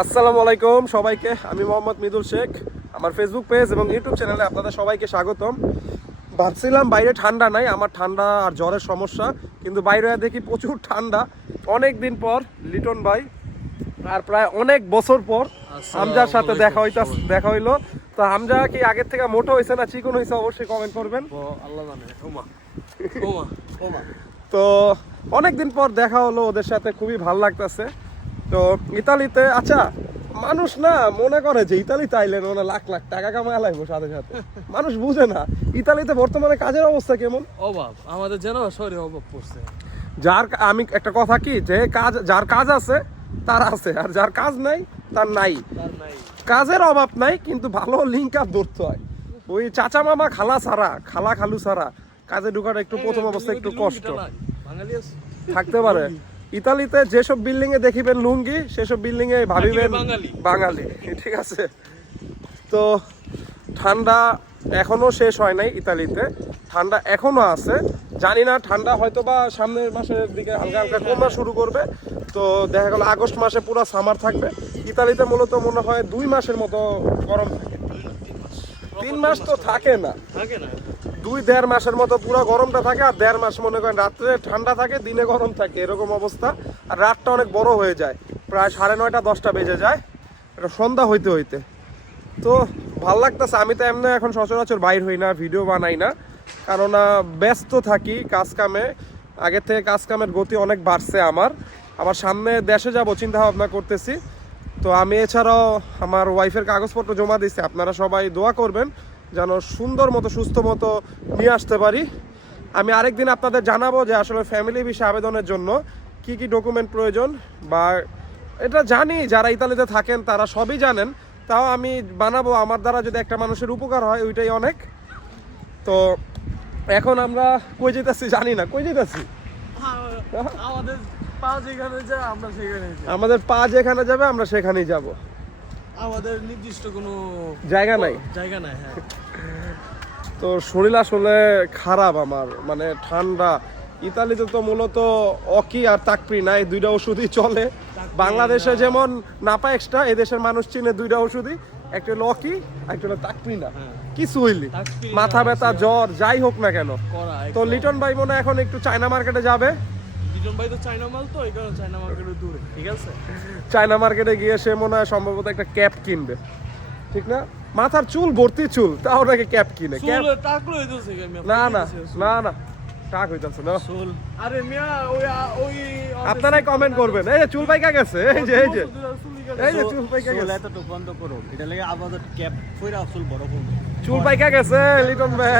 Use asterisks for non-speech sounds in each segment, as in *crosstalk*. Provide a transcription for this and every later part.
আসসালামু আলাইকুম সবাইকে। আমি মোহাম্মদ মিদুল শেখ। আমার ফেসবুক পেজ এবং ইউটিউব চ্যানেলে আপনাদের সবাইকে স্বাগতম। ভাবছিলাম বাইরে ঠান্ডা নাই আমার ঠান্ডা আর জ্বরের সমস্যা কিন্তু বাইরে দেখি প্রচুর ঠান্ডা। অনেক দিন পর লিটন ভাই আর প্রায় অনেক বছর পর হামজার সাথে দেখা হইতা দেখা হইল। তো হামজা কি আগের থেকে মোটো হয়েছে না চিকন হয়েছে অবশ্যই কমেন্ট করবেন। আল্লাহ জানে। ওমা ওমা ওমা। তো অনেকদিন পর দেখা হলো ওদের সাথে খুবই ভালো লাগতেছে। তো ইতালিতে আচ্ছা মানুষ না মনে করে যে ইতালিতে আইলেন ওনা লাখ লাখ টাকা কামায় লাইবো সাথে সাথে। মানুষ বুঝে না ইতালিতে বর্তমানে কাজের অবস্থা কেমন? অভাব আমাদের যেন শরীরে অভাব পড়ছে। যার আমি একটা কথা কি যে কাজ যার কাজ আছে তার আছে আর যার কাজ নাই তার নাই। কাজের অভাব নাই কিন্তু ভালো লিঙ্ক আপ ধরতে হয়। ওই চাচা মামা খালা ছাড়া খালা খালু ছাড়া কাজে ঢুকাটা একটু প্রথম অবস্থা একটু কষ্ট। থাকতে পারে। ইতালিতে যেসব বিল্ডিং এ দেখিবেন লুঙ্গি সেসব বিল্ডিং এ ভাবিবেন বাঙালি। ঠিক আছে। তো ঠান্ডা এখনও শেষ হয় নাই ইতালিতে ঠান্ডা এখনও আছে। জানি না ঠান্ডা হয়তো বা সামনের মাসের দিকে হালকা হালকা কমা শুরু করবে। তো দেখা গেল আগস্ট মাসে পুরো সামার থাকবে। ইতালিতে মূলত মনে হয় দুই মাসের মতো গরম থাকে। তিন মাস তো থাকে না। থাকে না। দুই দেড় মাসের মতো পুরো গরমটা থাকে আর দেড় মাস মনে করেন, রাত্রে ঠান্ডা থাকে, দিনে গরম থাকে, এরকম অবস্থা। আর রাতটা অনেক বড় হয়ে যায়, প্রায় সাড়ে নয়টা, দশটা বেজে যায়, এটা সন্ধ্যা হইতে হইতে। তো ভালো লাগতেছে, আমি তো এমনি এখন সচরাচর বাইর হই না, ভিডিও বানাই না কারণ ব্যস্ত থাকি কাজ কামে। আগের থেকে কাজ কামের গতি অনেক বাড়ছে আমার। আবার সামনে দেশে যাব চিন্তা ভাবনা করতেছি। তো আমি এছাড়াও আমার ওয়াইফের কাগজপত্র জমা দিচ্ছি আপনারা সবাই দোয়া করবেন। যেন সুন্দর মতো সুস্থ মতো নিয়ে আসতে পারি। আমি আরেকদিন আপনাদের জানাব যে আসলে ফ্যামিলি ভিসা আবেদনের জন্য কি কি ডকুমেন্ট প্রয়োজন বা এটা জানি যারা ইতালিতে থাকেন তারা সবই জানেন। তাও আমি বানাবো আমার দ্বারা যদি একটা মানুষের উপকার হয় ওইটাই অনেক। তো এখন আমরা কই যেতেছি জানি না কই যেতেছি? পা যেখানে আমাদের পা যেখানে যাবে আমরা সেখানেই যাব। আমাদের নির্দিষ্ট কোনো জায়গা নাই? জায়গা নাই হ্যাঁ। তো শরীর আসলে খারাপ আমার মানে ঠান্ডা। ইতালিতে তো মূলত অকি আর তাকপ্রি না এই দুইটা ওষুধই চলে। বাংলাদেশে যেমন নাপা এক্সট্রা এদেশের মানুষ চিনে দুইটা ওষুধই একটা হলো অকি একটা হলো তাকপ্রি না। হ্যাঁ। কিছু হইলি মাথা ব্যথা জ্বর যাই হোক না কেন। তো লিটন ভাই মনে হয় এখন একটু চায়না মার্কেটে যাবে। দুজন ভাই তো চাইনা মাল তো এই কারণে চাইনা মার্কেটের দূরে ঠিক আছে? চায়না মার্কেটে গিয়ে সে মনে হয় সম্ভবত একটা ক্যাপ কিনবে। ঠিক না? মাথার চুল ভর্তি চুল তাও নাকি ক্যাপ কিনে ক্যাপ? না না না না টাক হইতাছে না চুল। আরে মিয়া ওই ওই আপনারাই কমেন্ট করবেন। এই যে চুল পাইকা গেছে এই যে এই যে। এই যে চুল পাইকা এতটুকু বন্ধ করো এটা লাগে আপাতত ক্যাপ কইরা চুল বড় করব চুল পাইকা গেছে লিটন ভাই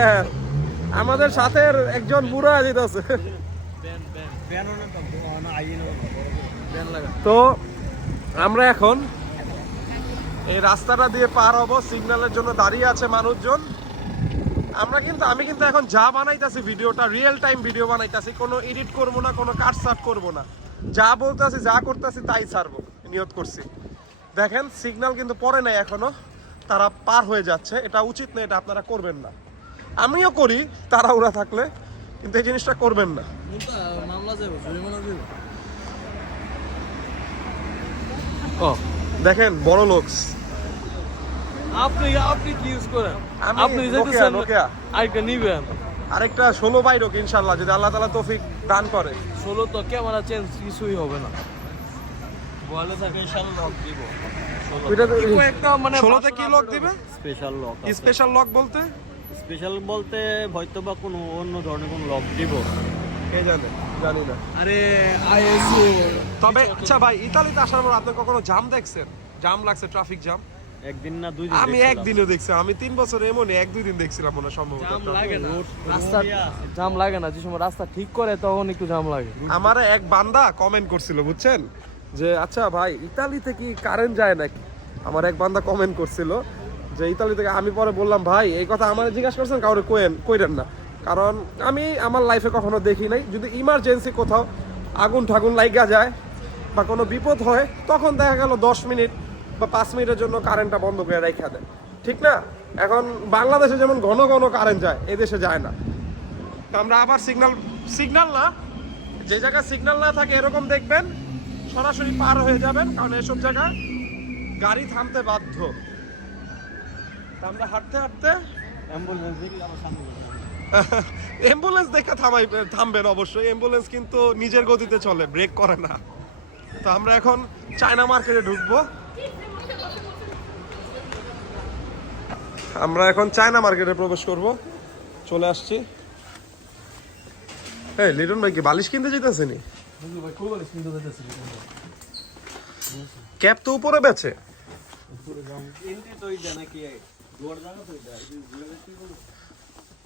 আমাদের সাথে একজন বুড়ো যেতেছে ব্যান ব্যান ফ্যান না তো আইন লাগা তো আমরা এখন এই রাস্তাটা দিয়ে পার হব, সিগন্যালের জন্য দাঁড়িয়ে আছে মানুষজন। আমরা কিন্তু, আমি কিন্তু এখন যা বানাইতাছি ভিডিওটা রিয়েল টাইম ভিডিও বানাইতাছি, কোনো এডিট করব না, কোনো কাট সাট করব না। যা বলতাছি, যা করতেছি, তাই ছাড়বো, নিয়ত করছি। দেখেন, সিগন্যাল কিন্তু পরে নাই এখনও, তারা পার হয়ে যাচ্ছে, এটা উচিত না, এটা আপনারা করবেন না। আমিও করি তারা ওরা থাকলে, কিন্তু এই জিনিসটা করবেন না। ও, দেখেন, বড় লোকস আপনি আপনি কি ইউজ করেন? আপনি যেতেছেন। আরেকটা নিবেন। আরেকটা ষোলো বাইরক ইনশাল্লাহ যদি আল্লাহ তালা তৌফিক দান করে। ষোলো তো ক্যামেরা চেঞ্জ কিছুই হবে না। বলে থাকে স্পেশাল লক দিব। মানে ষোলোতে কি লক দিবে? স্পেশাল লক স্পেশাল লক বলতে? স্পেশাল বলতে হয়তো বা কোনো অন্য ধরনের কোনো লক দিব। কে জানে? জানি না। আরে আইএসও। তবে আচ্ছা ভাই ইতালিতে আসার পর আপনি কখনো জাম দেখছেন? জাম লাগছে ট্রাফিক জাম একদিন না দুই দিন আমি একদিনও দেখছি আমি তিন বছর এমনই এক দুই দিন দেখছিলাম মনে সম্ভবত। জাম লাগে না। রাস্তা জাম লাগে না। যে সময় রাস্তা ঠিক করে তখন একটু জাম লাগে। আমার এক বান্দা কমেন্ট করছিল বুঝছেন? যে আচ্ছা ভাই ইতালিতে কি কারেন্ট যায় নাকি? আমার এক বান্দা কমেন্ট করছিল যে ইতালি থেকে আমি পরে বললাম ভাই এই কথা আমার জিজ্ঞাসা করছেন কাউরে কোয়েন কইরেন না। কারণ আমি আমার লাইফে কখনো দেখি নাই। যদি ইমার্জেন্সি কোথাও আগুন ঠাগুন লাইগা যায় বা কোনো বিপদ হয় তখন দেখা গেল দশ মিনিট বা পাঁচ মিনিটের জন্য কারেন্টটা বন্ধ করে রেখা দেয়। ঠিক না? এখন বাংলাদেশে যেমন ঘন ঘন কারেন্ট যায় এদেশে যায় না। তো আমরা আবার সিগন্যাল সিগন্যাল না যে জায়গায় সিগন্যাল না থাকে এরকম দেখবেন সরাসরি পার হয়ে যাবেন কারণ এসব জায়গা গাড়ি থামতে বাধ্য। আমরা হাঁটতে হাঁটতে অ্যাম্বুলেন্স সামনে অ্যাম্বুলেন্স *laughs* দেখে থামাই থামবেন অবশ্যই। অ্যাম্বুলেন্স কিন্তু নিজের গতিতে চলে ব্রেক করে না। তো আমরা এখন চায়না মার্কেটে ঢুকবো। আমরা এখন চায়না মার্কেটে প্রবেশ করব। চলে আসছি। এই লিটন ভাই কি বালিশ কিনতে যেতেছে নি ক্যাপ তো উপরে বেচে।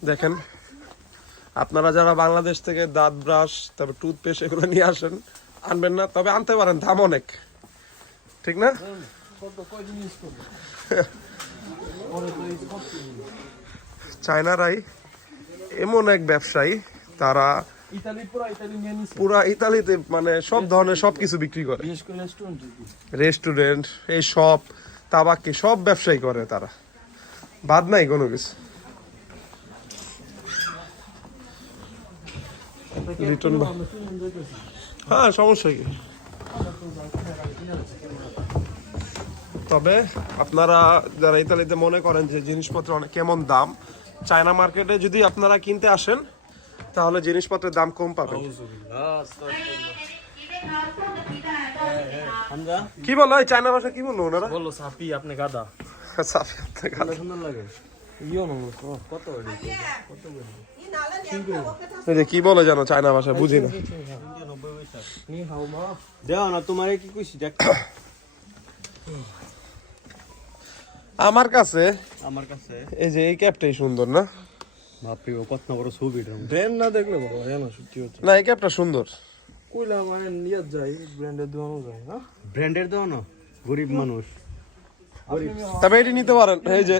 দেখেন আপনারা যারা বাংলাদেশ থেকে দাঁত ব্রাশ তারপর টুথপেস্ট এগুলো নিয়ে আসেন আনবেন না তবে আনতে পারেন দাম অনেক। ঠিক না? *laughs* চায়নারাই এমন এক ব্যবসায়ী তারা পুরো ইতালিতে মানে সব ধরনের সব কিছু বিক্রি করে। রেস্টুরেন্ট রেস্টুরেন্ট এই সব তাবাকি সব ব্যবসায়ী করে তারা। বাদ নাই কোনো কিছু। রিটার্ন হ্যাঁ সমস্যা কি? তবে আপনারা যারা ইতালিতে মনে করেন যে জিনিসপত্র অনেক কেমন দাম চায়না মার্কেটে যদি আপনারা কিনতে আসেন তাহলে জিনিসপত্রের দাম কম পাবেন। কি বলো এই চায়না ভাষা কি বলল ওনারা? বলল সাপি আপনি গাদা। সাফি আপনার গাল। সুন্দর লাগে। কি বলে জানো চায়না ভাষা বুঝি না তোমারে কি কইছি দেখ। আমার কাছে আমার কাছে? এই যে এই ক্যাপটাই সুন্দর না? বাপরে ও কত বড় ছবি ব্র্যান্ড না দেখলে বড় হয় না সত্যি হচ্ছে না এই ক্যাপটা সুন্দর। কইলা মানে নিয়ে যাই ব্র্যান্ডের দোকানও যায় না? ব্র্যান্ডের দাও না গরিব মানুষ। তবে এটি নিতে পারেন এই যে।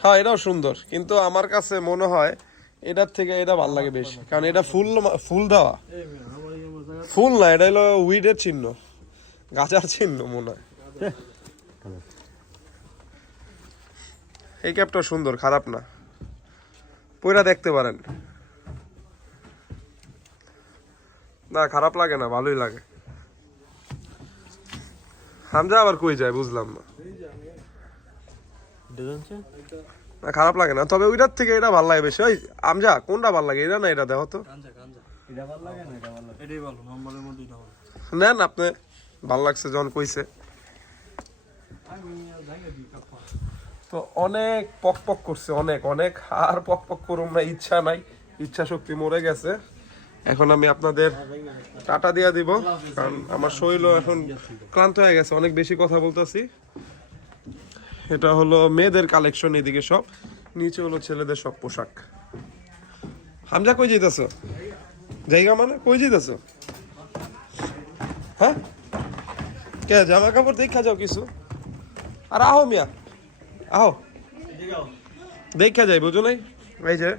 হ্যাঁ এটাও সুন্দর। কিন্তু আমার কাছে মনে হয় এটার থেকে এটা ভালো লাগে বেশি। কারণ এটা ফুল ফুল দেওয়া। ফুল না এটা হলো উইডের চিহ্ন। গাছার চিহ্ন মনে হয়। এই ক্যাপটা সুন্দর খারাপ না। পয়রা দেখতে পারেন। না খারাপ লাগে না ভালোই লাগে। হামজা আবার কই যায় বুঝলাম না। না খারাপ লাগে না। তবে ওইটার থেকে এটা ভালো লাগে বেশি। ওই আমজা কোনটা ভালো লাগে? এটা না এটা দেখো তো? নেন আপনি ভালো লাগছে যখন কইছে। তো অনেক পক পক করছে অনেক অনেক। আর পক পক করুম না ইচ্ছা নাই। ইচ্ছা শক্তি মরে গেছে। এখন আমি আপনাদের টাটা দিয়া দিব। কারণ আমার শরীরও এখন ক্লান্ত হয়ে গেছে অনেক বেশি কথা বলতেছি। এটা হলো মেয়েদের কালেকশন এদিকে সব নিচে হলো ছেলেদের সব পোশাক। হামজা কই যেতেছ জায়গা মানে কই যেতেছ হ্যাঁ? কে জামা কাপড় দেখা যাও কিছু? আর আহো মিয়া আহো। দেখা যায় বুঝো নাই? এই যে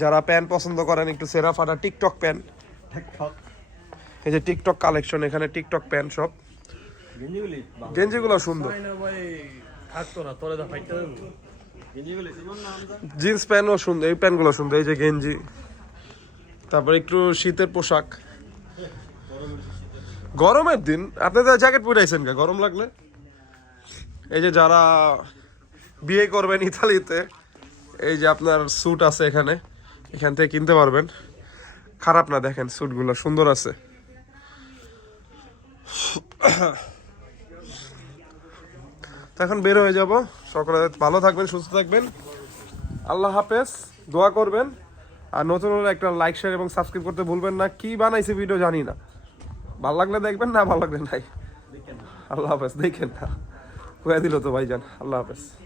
যারা প্যান্ট পছন্দ করেন একটু সেরা ফাটা টিকটক প্যান্ট। এই যে টিকটক কালেকশন এখানে টিকটক প্যান্ট সব। গেঞ্জিগুলো সুন্দর। না ভাই জিন্স প্যান্টও সুন্দর, এই প্যান্টগুলো সুন্দর, এই যে গেঞ্জি। তারপরে একটু শীতের পোশাক। গরমের দিন, আপনি তো জ্যাকেট পরে আইছেন কে? গরম লাগলে? এই যে যারা বিয়ে করবেন ইতালিতে, এই যে আপনার স্যুট আছে এখানে, এখান থেকে কিনতে পারবেন। খারাপ না দেখেন স্যুটগুলো সুন্দর আছে। এখন বের হয়ে যাব। সকলে ভালো থাকবেন, সুস্থ থাকবেন। আল্লাহ হাফেজ, দোয়া করবেন। আর নতুন হলে একটা লাইক শেয়ার এবং সাবস্ক্রাইব করতে ভুলবেন না। কি বানাইছে ভিডিও জানি না। ভালো লাগলে দেখবেন, না ভালো লাগলে নাই। আল্লাহ হাফেজ, দেখেন না। কয়ে দিল তো ভাইজান। আল্লাহ হাফেজ।